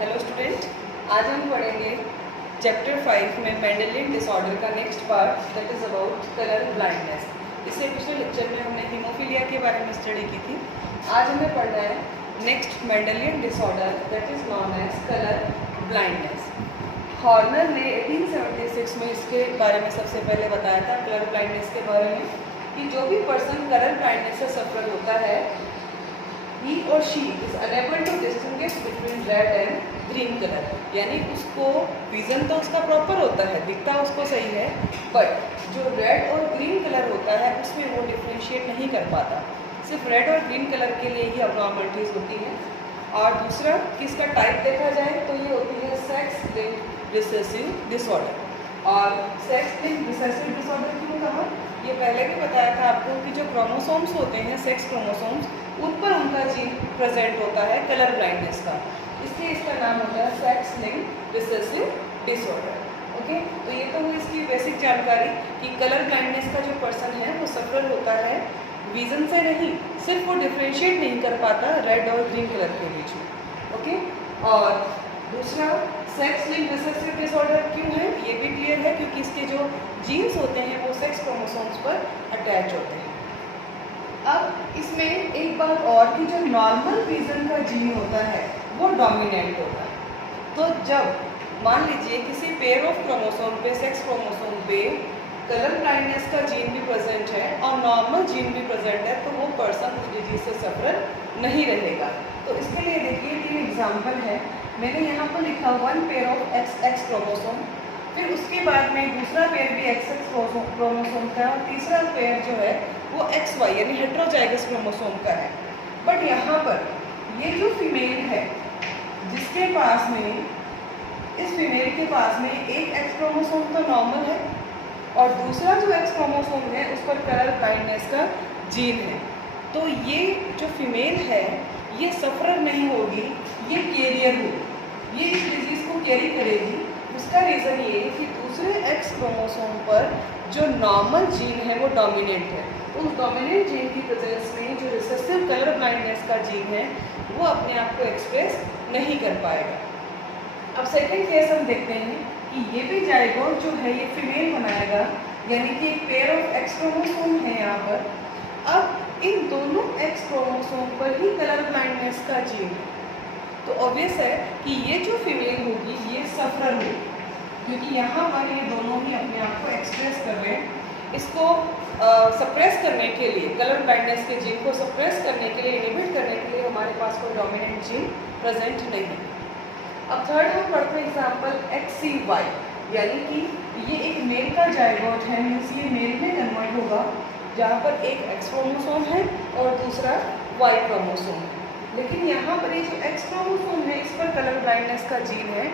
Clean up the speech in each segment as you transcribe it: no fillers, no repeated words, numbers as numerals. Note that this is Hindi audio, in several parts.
हेलो स्टूडेंट, आज हम पढ़ेंगे चैप्टर 5 में मेंडेलियन डिसऑर्डर का next part that is about colour blindness. इससे पिछले लेक्चर में हमने हीमोफीलिया के बारे में स्टडी की थी। आज हमें पढ़ना है next Mendelian disorder that is known as colour blindness. Horner ने 1876 में इसके बारे में सबसे पहले बताया था, कलर ब्लाइंडनेस के बारे में, कि जो भी पर्सन कलर ब्लाइंडनेस से सफ़र होता है he or she is unable to distinguish between red and green color। यानी उसको विज़न तो उसका प्रॉपर होता है, दिखता उसको सही है, बट जो रेड और ग्रीन कलर होता है उसमें वो डिफ्रेंशिएट नहीं कर पाता। सिर्फ रेड और ग्रीन कलर के लिए ही अबनॉर्मलिटीज़ होती हैं। और दूसरा कि इसका टाइप देखा जाए तो ये होती है सेक्स लिंक्ड रिसेसिव डिसऑर्डर। और सेक्स लिंक्ड रिसेसिव डिसऑर्डर क्यों कहा, ये पहले भी बताया था आपको कि जो क्रोमोसोम्स होते हैं, सेक्स क्रोमोसोम्स, उन पर उनका जीन प्रेजेंट होता है कलर ब्लाइंडनेस का, इसलिए इसका नाम होता है sex linked recessive disorder. Okay, तो ये तो हुई इसकी बेसिक जानकारी कि कलर ब्लाइंडनेस का जो पर्सन है वो सफ़र होता है विज़न से नहीं, सिर्फ वो डिफ्रेंशिएट नहीं कर पाता रेड और ग्रीन कलर के बीच में। ओके, और दूसरा सेक्स लिंक्ड रिसेसिव डिसऑर्डर क्यों है ये भी क्लियर है, क्योंकि इसके जो जीन्स होते हैं वो सेक्स क्रोमोसोम्स पर अटैच होते हैं। अब इसमें एक बात और कि जो नॉर्मल विज़न का जीन होता है वो डोमिनेंट होता है। तो जब मान लीजिए किसी पेयर ऑफ क्रोमोसोम पे, सेक्स क्रोमोसोम पे कलर ब्लाइंडनेस का जीन भी प्रेजेंट है और नॉर्मल जीन भी प्रेजेंट है, तो वो पर्सन उस डिजीज से सफ़र नहीं रहेगा। तो इसके लिए देखिए 3 एग्जाम्पल है। मैंने यहाँ पर लिखा 1 पेयर ऑफ XX क्रोमोसोम, फिर उसके बाद में दूसरा पेयर भी XX क्रोमोसोम का है और तीसरा पेयर जो है वो XY यानी हेट्रोजाइगस क्रोमोसोम का है। बट यहाँ पर ये जो फीमेल है जिसके पास में, इस फीमेल के पास में एक X क्रोमोसोम तो नॉर्मल है और दूसरा जो X क्रोमोसोम है उस पर कलर ब्लाइंडनेस का जीन है। तो ये जो फीमेल है ये सफ़र नहीं होगी, ये कैरियर होगी, ये इस डिजीज़ को कैरी करेगी। उसका रीज़न ये है कि दूसरे X क्रोमोसोम पर जो नॉर्मल जीन है वो डोमिनेंट है, तो उस डोमिनेंट जीन की प्रेजेंस में जो रिसेसिव कलर ब्लाइंडनेस का जीन है वो अपने आप को एक्सप्रेस नहीं कर पाएगा। अब सेकंड केस हम देखते हैं कि ये भी जाइगोट जो है ये फीमेल बनाएगा, यानी कि एक पेयर ऑफ X क्रोमोसोम है यहाँ पर। अब इन दोनों X क्रोमोसोम पर ही कलर ब्लाइंडनेस का जीन है, तो ऑब्वियस है कि ये जो फीमेल होगी ये सफ़र होगी, क्योंकि यहाँ पर ये दोनों ही अपने आप को एक्सप्रेस कर रहे हैं। इसको सप्रेस करने के लिए, कलर ब्लाइंडनेस के जीन को सप्रेस करने के लिए, इनहिबिट करने के लिए हमारे पास कोई डोमिनेंट जीन प्रेजेंट नहीं है। अब थर्ड हम पढ़ते हैं एग्जाम्पल XCY, यानी कि ये एक मेल का जाइगोट है, मीन्स ये मेल में कन्वर्ट होगा, जहाँ पर एक X क्रोमोसोम है और दूसरा Y क्रोमोसोम है। लेकिन यहाँ पर ये जो X क्रोमोसोम है इस पर कलर ब्लाइंडनेस का जीन है,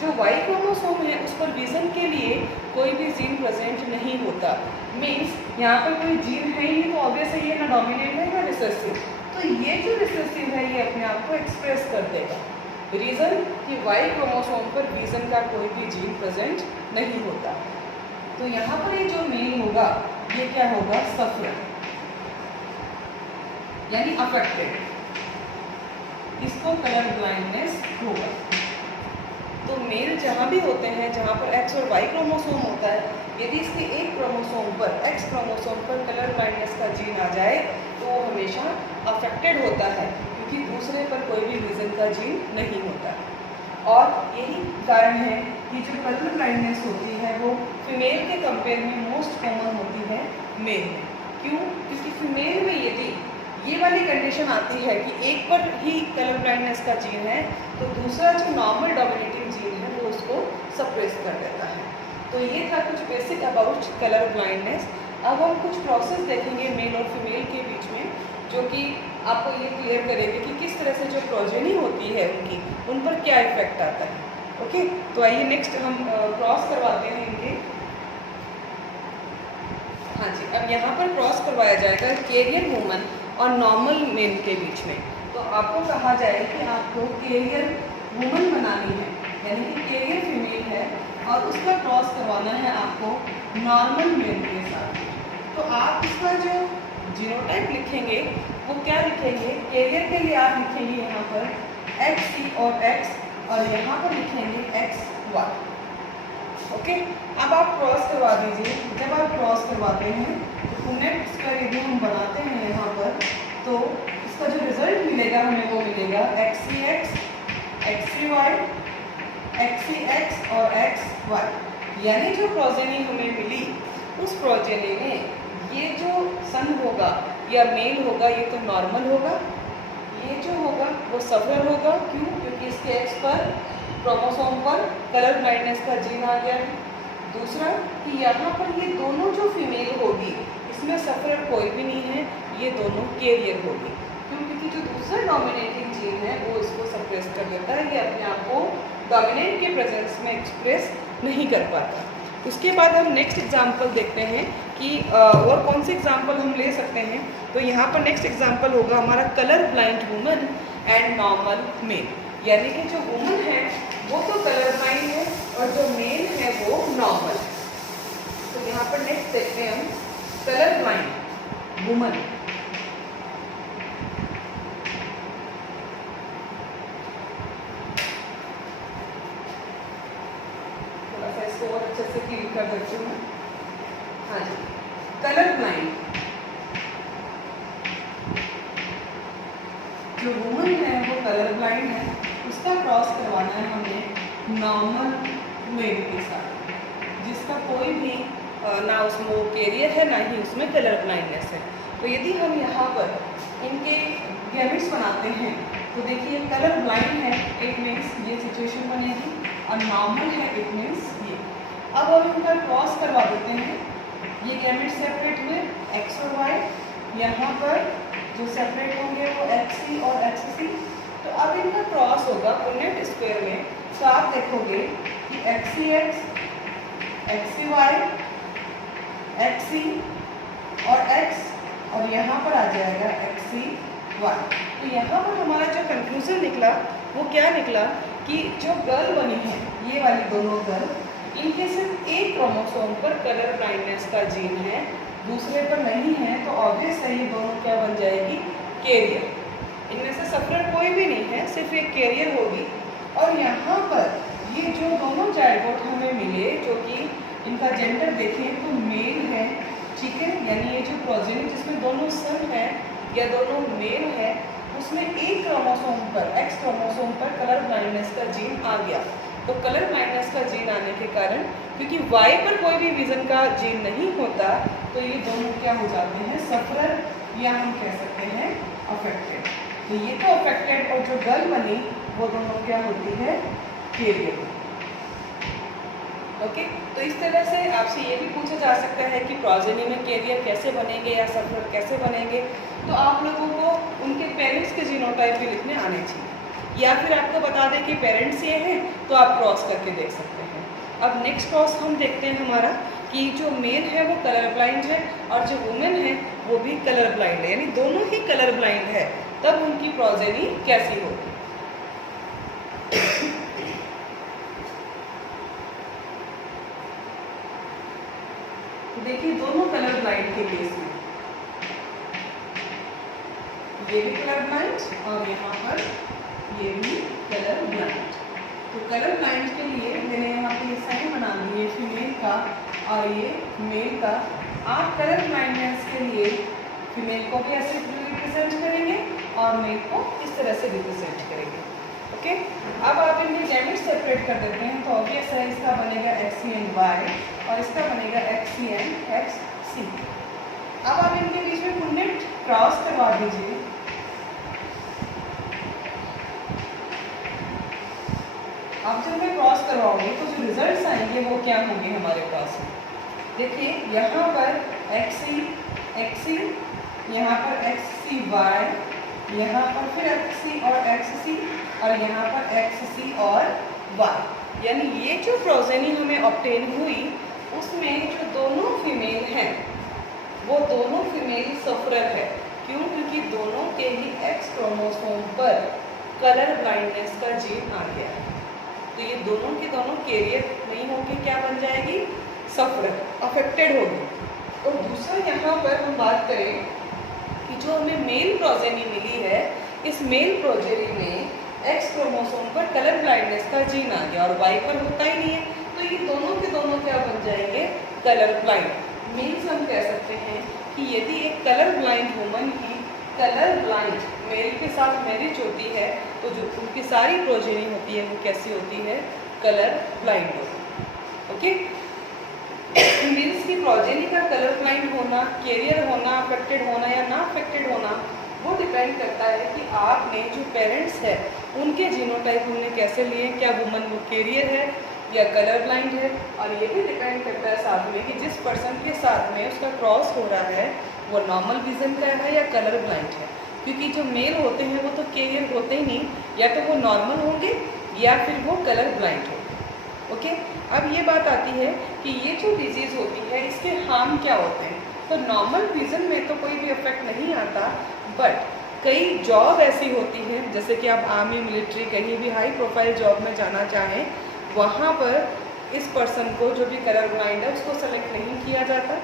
जो Y क्रोमोसोम है उस पर विज़न के लिए कोई भी जीन प्रेजेंट नहीं होता। मीन्स यहाँ पर कोई जीन है ही नहीं, तो ऑब्वियस है ये ना डोमिनेंट है ना रिसेसिव, तो ये जो रिसेसिव है ये अपने आप को एक्सप्रेस कर देगा। रीज़न कि Y क्रोमोसोम पर विज़न का कोई भी जीन प्रेजेंट नहीं होता। तो यहाँ पर ये जो मेल होगा ये क्या होगा, सफ़र यानी अफेक्टेड, इसको कलर ब्लाइंडनेस होगा। तो मेल जहाँ भी होते हैं जहाँ पर X और Y क्रोमोसोम होता है, यदि इसके एक क्रोमोसोम पर, X क्रोमोसोम पर कलर ब्लाइंडनेस का जीन आ जाए तो वो हमेशा अफेक्टेड होता है, क्योंकि दूसरे पर कोई भी विज़न का जीन नहीं होता। और यही कारण है कि जो कलर ब्लाइंडनेस होती है वो फीमेल के कंपेयर में मोस्ट कॉमन होती है मेल में। क्यों? क्योंकि फीमेल में यदि ये वाली कंडीशन आती है कि एक पर ही कलर ब्लाइंडनेस का जीन है तो दूसरा जो नॉर्मल डोमिनेटिंग जीन है वो उसको सप्रेस कर देता है। तो ये था कुछ बेसिक अबाउट कलर ब्लाइंडनेस। अब हम कुछ प्रोसेस देखेंगे मेल और फीमेल के बीच में, जो कि आपको ये क्लियर करेंगे कि किस तरह से जो प्रोजेनी होती है उनकी, उन पर क्या इफेक्ट आता है। ओके, तो आइए नेक्स्ट हम क्रॉस करवाते हैं इनके। हाँ जी, अब यहाँ पर क्रॉस करवाया जाएगा कैरियर वूमन और नॉर्मल मेल के बीच में। तो आपको कहा जाए कि आपको कैरियर वूमन बनानी है, यानी कि कैरियर फीमेल है और उसका क्रॉस करवाना है आपको नॉर्मल मेल के साथ। तो आप इसका जो जीनोटाइप लिखेंगे वो क्या लिखेंगे, कैरियर के लिए आप लिखेंगे यहाँ पर XC और X और यहाँ पर लिखेंगे एक्स वाई। ओके, अब आप क्रॉस करवा दीजिए। जब आप क्रॉस करवाते हैं तो पुनेट स्क्वायर यदि हम बनाते हैं यहाँ पर, तो इसका जो रिजल्ट मिलेगा हमें वो मिलेगा एक्स सी एक्स, एक्स सी वाई, एक्स सी एक्स और एक्स वाई। यानी जो प्रोजेनी हमें मिली उस प्रोजेनी में ये जो सन होगा या मेल होगा ये तो नॉर्मल होगा, ये जो होगा वो सफर होगा। क्यों? क्योंकि इसके एक्स पर क्रोमोसोम पर कलर ब्लाइंडनेस का जीन आ गया है। दूसरा कि यहाँ पर ये दोनों जो फीमेल होगी इसमें सफर कोई भी नहीं है, ये दोनों कैरियर होगी। क्यों? क्योंकि जो दूसरा डोमिनेटिंग जीन है वो इसको सप्रेस कर देता है, ये अपने आप को डोमिनेंट के प्रेजेंस में एक्सप्रेस नहीं कर पाता। उसके बाद हम नेक्स्ट एग्जाम्पल देखते हैं कि और कौन से एग्जाम्पल हम ले सकते हैं। तो यहाँ पर नेक्स्ट एग्जाम्पल होगा हमारा colour blind woman and normal male. यानी कि जो वुमन है वो तो कलर ब्लाइंड है और जो मेल है वो नॉर्मल है। तो यहाँ पर नेक्स्ट देखते हैं हम कलर ब्लाइंड वुमन। थोड़ा सा इसको और अच्छे से क्लियर कर देती हूँ। हाँ जी, कलर ब्लाइंड जो वुमन है वो कलर ब्लाइंड है, उसका क्रॉस करवाना है हमें नॉर्मल मेल के साथ, जिसका कोई भी ना उसमें कैरियर है ना ही उसमें कलर ब्लाइंडनेस है। तो यदि हम यहाँ पर इनके गैमेट्स बनाते हैं तो देखिए कलर ब्लाइंड है इट मीन्स ये सिचुएशन बनेगी, और नॉर्मल है इट मीन्स ये। अब हम इनका क्रॉस करवा देते हैं। ये गैमेट्स सेपरेट हुए एक्स और वाई, यहाँ पर जो सेपरेट होंगे वो एक्स सी और एक्स सी। तो अब इनका क्रॉस होगा पुनेट स्क्वायर में, तो आप देखोगे कि एक्स सी एक्स, एक्स सी वाई, एक्स सी और एक्स, और यहाँ पर आ जाएगा एक्स सी वाई। तो यहाँ पर हमारा जो कंक्लूजन निकला वो क्या निकला कि जो गर्ल बनी है ये वाली दोनों गर्ल, इनके सिर्फ एक क्रोमोसोम पर कलर ब्लाइंडनेस का जीन है, दूसरे पर नहीं है। तो ऑब्वियस है ये दोनों क्या बन जाएगी, कैरियर। इनमें से सफर कोई भी नहीं है, सिर्फ एक कैरियर होगी। और यहाँ पर ये जो दोनों जायगोट हमें मिले जो कि इनका जेंडर देखें तो मेल है, ठीक है। यानी ये जो प्रोजेनी जिसमें दोनों सन है या दोनों मेल है उसमें एक क्रोमोसोम पर, एक्स क्रोमोसोम पर कलर ब्लाइंडनेस का जीन आ गया। तो कलर ब्लाइंडनेस का जीन आने के कारण, क्योंकि वाई पर कोई भी विजन का जीन नहीं होता, तो ये दोनों क्या हो जाते हैं, सफरर, या हम कह सकते हैं अफेक्टेड। तो ये तो अफेक्टेड, और जो गर्ल बनी वो दोनों क्या होती है, कैरियर। ओके, तो इस तरह से आपसे ये भी पूछा जा सकता है कि प्रोजेनी में कैरियर कैसे बनेंगे या सफरर कैसे बनेंगे। तो आप लोगों को उनके पेरेंट्स के जीनोटाइप भी लिखने आने चाहिए, या फिर आपको बता दें कि पेरेंट्स ये हैं तो आप क्रॉस करके देख सकते हैं। अब नेक्स्ट क्रॉस हम देखते हैं हमारा कि जो मेल है वो कलर ब्लाइंड है और जो वुमेन है वो भी कलर ब्लाइंड है, यानी दोनों ही कलर ब्लाइंड है, तब उनकी प्रोजेनी कैसी होगी। देखिए दोनों कलर ब्लाइंड के केस में ये भी कलर ब्लाइंड और यहाँ पर ये भी कलर ब्लाइंड। तो कलर ब्लाइंड के लिए मैंने यहाँ पे साइन बना ली है फीमेल का और ये मेल का। आप कलर ब्लाइंडनेस के लिए फीमेल को भी ऐसे रिप्रेजेंट करेंगे और मेल को इस तरह से रिप्रेजेंट करेंगे। ओके, अब आप इनके गैमेट सेपरेट कर देते हैं तो ऑब्वियस है इसका बनेगा एक्स सी एंड वाई और इसका बनेगा एक्स सी एंड एक्स सी। अब आप इनके बीच में पुनेट क्रॉस करवा दीजिए। आप जब मैं क्रॉस करवाऊंगी तो जो रिजल्ट्स आएंगे वो क्या होंगे हमारे पास। देखिए यहाँ पर एक्स सी, यहाँ पर एक्स सी वाई, यहाँ पर फिर एक्स सी और एक्स सी, और यहाँ पर एक्स सी और वाई। यानी ये जो प्रोजेनी हमें ऑब्टेन हुई उसमें जो दोनों फीमेल हैं वो दोनों फीमेल सफरर है। क्यों? क्योंकि दोनों के ही एक्स क्रोमोसोम पर कलर ब्लाइंडनेस का जीन आ गया है। तो ये दोनों के दोनों कैरियर नहीं होके क्या बन जाएगी, सफरर, अफेक्टेड होगी। तो दूसरा यहाँ पर हम बात करें कि जो हमें मेल प्रोजेनी मिली है, इस मेल प्रोजेनी में एक्स क्रोमोसोम पर कलर ब्लाइंडनेस का जीन आ गया और वाई पर होता ही नहीं है, तो ये दोनों के दोनों क्या बन जाएंगे, कलर ब्लाइंड। मीन्स हम कह सकते हैं कि यदि एक कलर ब्लाइंड वुमन की कलर ब्लाइंड मेल के साथ मैरिज होती है तो जो उनकी सारी प्रोजेनी होती है वो कैसी होती है, कलर ब्लाइंड होती है। ओके, मीन्स की प्रोजेनी का कलर ब्लाइंड होना, कैरियर होना, अफेक्टेड होना या ना अफेक्टेड होना वो डिपेंड करता है कि आपने जो पेरेंट्स है उनके जीनोटाइप उन्होंने कैसे लिए, क्या वुमन वो कैरियर है या कलर ब्लाइंड है। और ये भी डिपेंड करता है साथ में कि जिस पर्सन के साथ में उसका क्रॉस हो रहा है वो नॉर्मल विजन का है या कलर ब्लाइंड है, क्योंकि जो मेल होते हैं वो तो कैरियर होते ही नहीं, या तो वो नॉर्मल होंगे या फिर वो कलर ब्लाइंड होंगे। ओके, अब ये बात आती है कि ये जो डिजीज़ होती है इसके हार्म क्या होते हैं। तो नॉर्मल विजन में तो कोई भी इफेक्ट नहीं आता, बट कई जॉब ऐसी होती है जैसे कि आप आर्मी, मिलिट्री, कहीं भी हाई प्रोफाइल जॉब में जाना चाहें, वहाँ पर इस पर्सन को जो भी कलर ब्लाइंड है उसको सेलेक्ट नहीं किया जाता।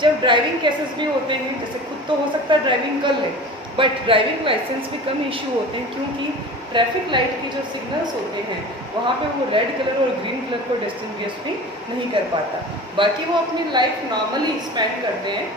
जब ड्राइविंग केसेस भी होते हैं, जैसे खुद तो हो सकता है ड्राइविंग कर ले, बट ड्राइविंग लाइसेंस भी कम इशू होते हैं क्योंकि ट्रैफिक लाइट के जो सिग्नल्स होते हैं वहाँ पे वो रेड कलर और ग्रीन कलर को डिस्टिंग्विश भी नहीं कर पाता। बाकी वो अपनी लाइफ नॉर्मली स्पेंड करते हैं,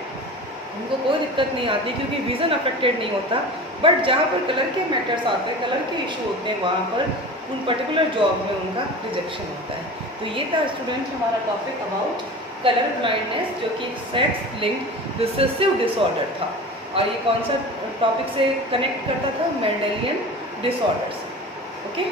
उनको कोई दिक्कत नहीं आती क्योंकि विज़न अफेक्टेड नहीं होता। बट जहाँ पर कलर के मैटर्स आते हैं, कलर के इशू होते हैं, वहाँ पर उन पर्टिकुलर जॉब में उनका रिजेक्शन होता है। तो ये था स्टूडेंट हमारा टॉपिक अबाउट कलर ब्लाइंडनेस, जो कि सेक्स लिंक्ड रिसेसिव डिसऑर्डर था। और ये कौन सा टॉपिक से कनेक्ट करता था, मेंडेलियन डिसऑर्डर्स। ओके।